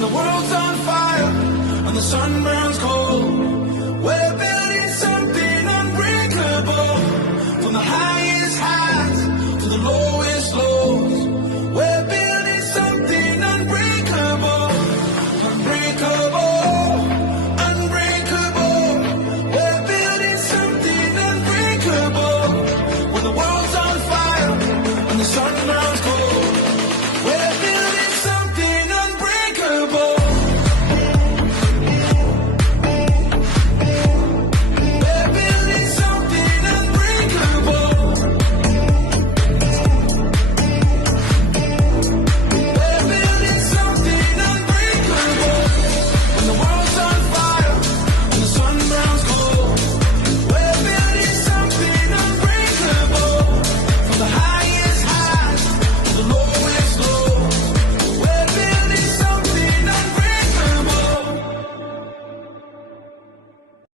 when the world's on fire and the sun burns cold. Where